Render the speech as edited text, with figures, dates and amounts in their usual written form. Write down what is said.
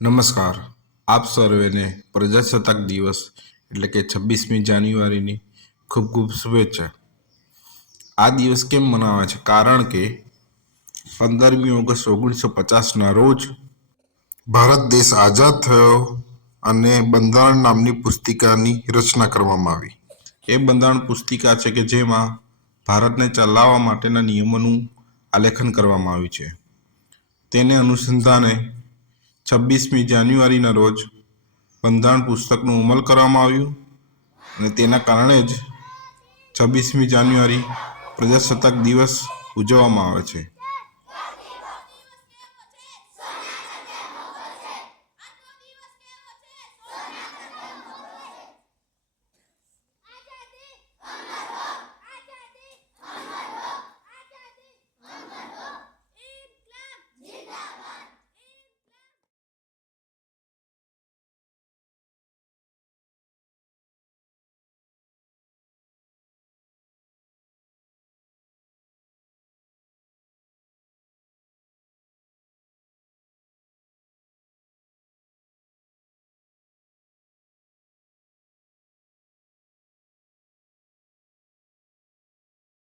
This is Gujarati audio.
નમસ્કાર. આપ સર્વેને પ્રજાસત્તાક દિવસ એટલે કે 26મી જાન્યુઆરીની ખૂબ ખૂબ શુભેચ્છા. આ દિવસ કેમ મનાવે છે? કારણ કે 15મી ઓગસ્ટ 1950ના રોજ ભારત દેશ આઝાદ થયો અને બંધારણ નામની પુસ્તિકાની રચના કરવામાં આવી. એ બંધારણ પુસ્તિકા છે કે જેમાં ભારતને ચલાવવા માટેના નિયમોનું આલેખન કરવામાં આવ્યું છે. તેને અનુસંધાને 26મી જાન્યુઆરીના રોજ બંધારણ પુસ્તકનું અમલ કરવામાં આવ્યું અને તેના કારણે જ 26મી જાન્યુઆરી પ્રજાસત્તાક દિવસ ઉજવવામાં આવે છે.